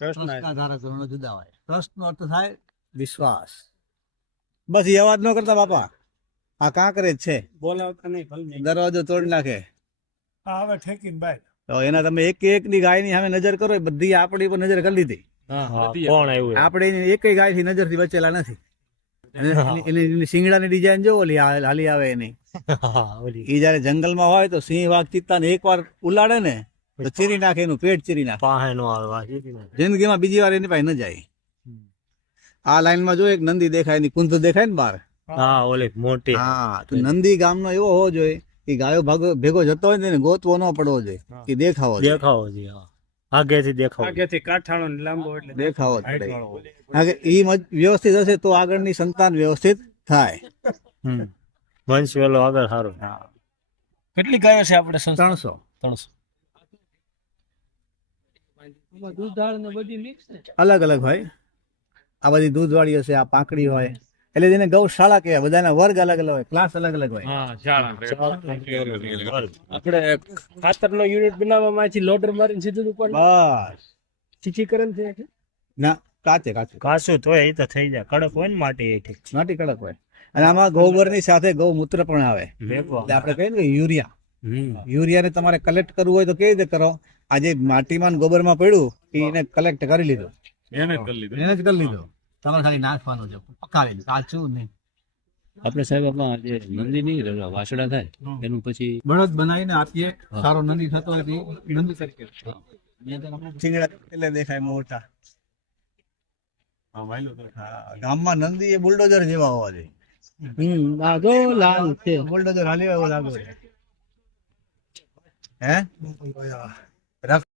ટ્રસ્ટના ધારાસભ્યનો જુદા હોય. ટ્રસ્ટનો અર્થ થાય વિશ્વાસ. બસ એ અવાજ ન કરતા બાપા. આ કાંકરેજ છે? બોલાવતા નહીં દરવાજો તોડી નાખે. હા હવે ઠેકીને બાય. તો એના તમે એક એક ની ગાયની સામે નજર કરો એ બધી આપણી પર નજર કરી લીધી. આપડે આપણે એની એક ગાયથી નજરથી બચેલા નથી. સિંગડા એની- શિંગડાની ડિઝાઇન જો ઓલી હાલી આવે એની. એ જયારે જંગલમાં હોય તો સિંહ વાઘ ચિત્તા ને એક વાર ઉલાડે ને ચીરી નાખે એનું પેટ ચીરી નાખે. પાસે નો આવે જિંદગીમાં બીજી વાર એની પાસે ન જાય. આ લાઈનમાં જો એક નંદી દેખાય એની કુંધ દેખાય ને બહાર? હા ઓલી મોટી. હા તો નંદી ગામનો એવો હોવો જોઈએ કે ગાયો ભાગો ભેગો જતો હોય ને ગોતવો ન પડવો જોઈએ કે દેખાવો દેખાવો જોઈએ આગેથી દેખાવો આગેથી કાઠાળો ને લાંબો એટલે દેખાવો પડે. ઈ વ્યવસ્થિત હશે તો આગળની સંતાન વ્યવસ્થિત થાય. વંશ વેલો આગળ સારું. કેટલી ગાયો છે આપણે ત્રણસો. ત્રણસો દૂધાળ ને બધી મિક્સ ને અલગ અલગ હોય. આ બધી દૂધવાળી હશે આ પાંકડી હોય. એટલે જેને ગૌશાળા કહેવાય બધાના વર્ગ અલગ અલગ હોય ક્લાસ અલગ અલગ હોય. આપણે ખાતર નો ખાતરનો યુનિટ બનાવવામાં છે લોડર મારીને સીધું ઉપર બસ. ચીચીકરણ છે ના કાચે કાચે. કાચું તો એ તો થઈ જાય. કડક હોય ને માટી એ ઠીક માટી કડક હોય. અને આમાં ગૌબરની સાથે ગૌમૂત્ર પણ આવે. ભેગવા એટલે આપણે કહીએ ને યુરિયા. યુરિયાને તમારે કલેક્ટ કરવું હોય તો કેવી રીતે કરો? આજે માટીમાં ગોબરમાં પડ્યું એને કલેક્ટ કરી લીધું. એને કરી લીધું. એને જ કરી લીધું. તમારે ખાલી નાખવાનું છે. પકાવેલું કાચું નહીં આપણે સાહેબ આમાં જે નંદી નહીં વાસડા થાય એનું પછી બળદ બનાવીને આપીએ. સારો નંદી થતો હોય તો નંદી તરીકે. ચીંગડા એટલે દેખાય મોટા. ગામમાં નંદી એ બુલડોઝર જેવા હોવા જોઈએ. હમ આ જો લાલ છે. બુલડોઝર હાલી એવો લાગે છે. હે